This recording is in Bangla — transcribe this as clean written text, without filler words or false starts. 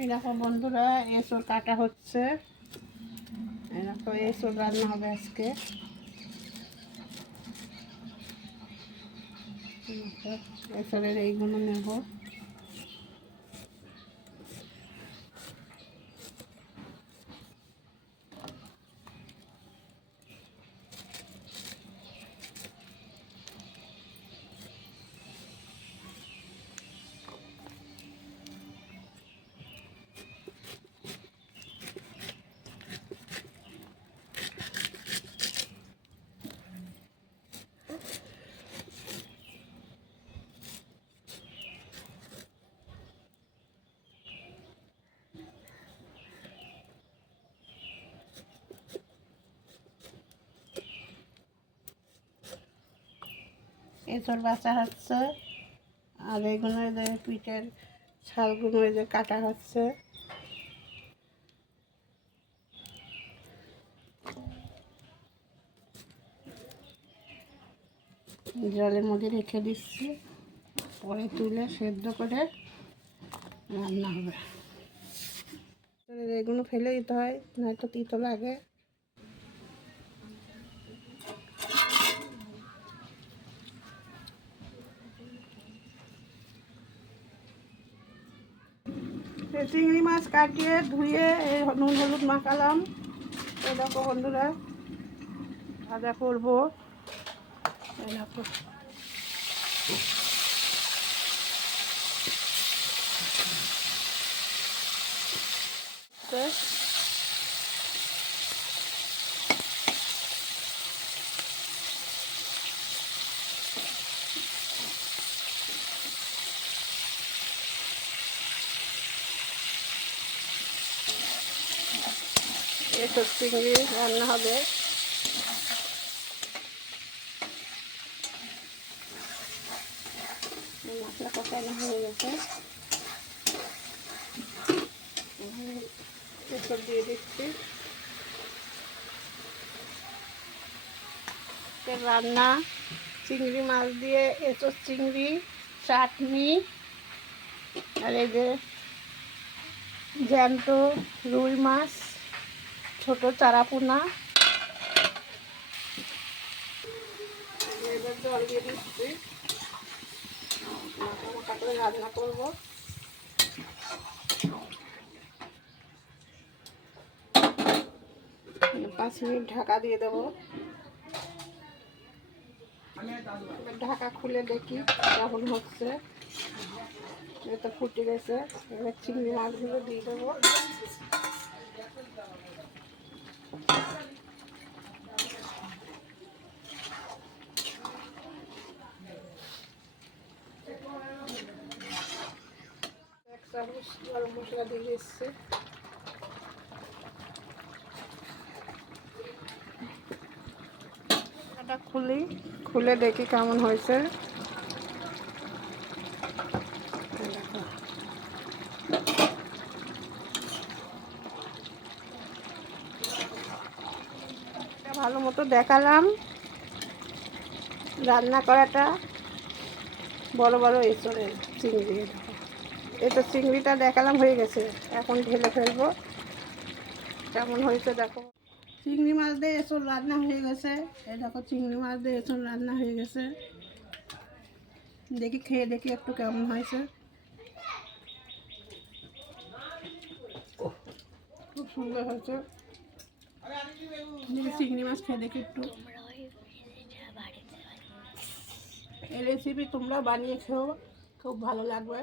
এই দেখো বন্ধুরা, এঁচড় কাটা হচ্ছে। এই দেখো এঁচড় রান্না হবে আজকে। এঁচড়ের এইগুলো নেব। এঁচড় বাছা হচ্ছে, আর এইগুলো যে পিঠের ছালগুলো যে কাটা হচ্ছে। জলের মধ্যে রেখে দিচ্ছি, পরে তুলে সেদ্ধ করে রান্না হবে। এগুলো ফেলে দিতে হয়, নয়তো তিতো লাগে। চিংড়ি মাছ কাটিয়ে ধুয়ে নুন হলুদ মাখালাম। এই দেখো বন্ধুরা, ভাজা করবো। এই দেখো এসব চিংড়ি রান্না হবে। মশলা কষানো হয়ে গেছে, এসব দিয়ে দিচ্ছি। রান্না চিংড়ি মাছ দিয়ে, এঁচড় চিংড়ি, চাটনি, আর এই যে জ্যান্ত রুই মাছ, ছোট চারাপোনা। এবার জল দিয়ে দিচ্ছি, মাখা মাখা করে রান্না করবো। 5 মিনিট ঢাকা দিয়ে দেবো। ঢাকা খুলে দেখি কেমন হচ্ছে। এটা ফুটে গেছে, এবার চিংড়ি মাছগুলো দিয়ে দেবো। এক চামচ গরম মশলা দিয়ে এসছে। এটা খুলে দেখি কেমন হয়েছে। ভালো মতো দেখালাম রান্না করাটা। বড় বড় এঁচড়ের চিংড়ি, এটা চিংড়িটা দেখালাম হয়ে গেছে। এখন ঢেলে ফেলবো, কেমন হয়েছে দেখো। চিংড়ি মাছ দিয়ে এঁচড় রান্না হয়ে গেছে। এই দেখো চিংড়ি মাছ দিয়ে এঁচড় রান্না হয়ে গেছে। দেখি খেয়ে দেখি একটু কেমন হয়েছে। খুব সুন্দর হয়েছে। চিংড়ি মাছ খেয়ে দেখি একটু। এই রেসিপি তোমরা বানিয়ে খেও, খুব ভালো লাগবে।